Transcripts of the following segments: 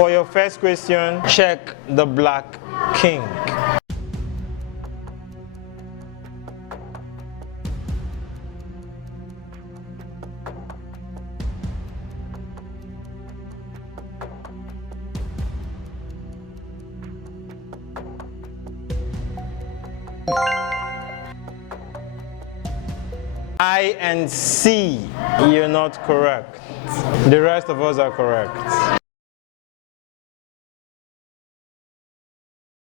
For your first question, check the black king. I and C, you're not correct. The rest of us are correct.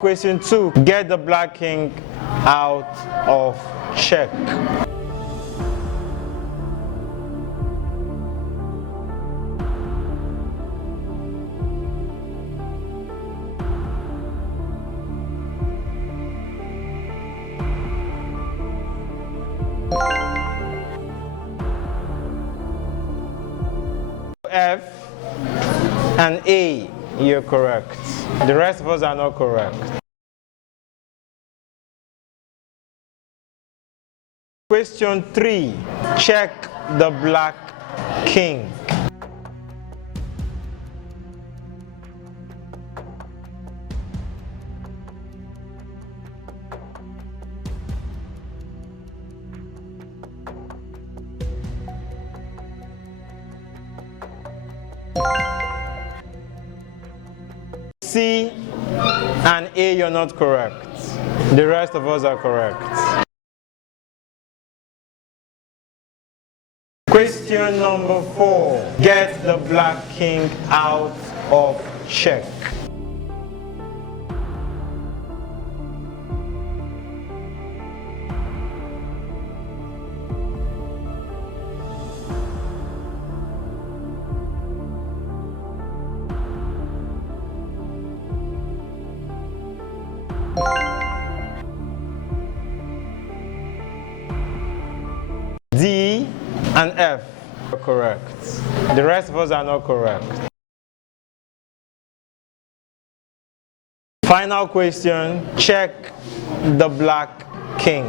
Question 2, get the black king out of check. F and A, you're correct. The rest of us are not correct. Question 3, check the black king. C and A, you're not correct. The rest of us are correct. Question number 4, get the black king out of check. D and F are correct. The rest of us are not correct. Final question, check the black king.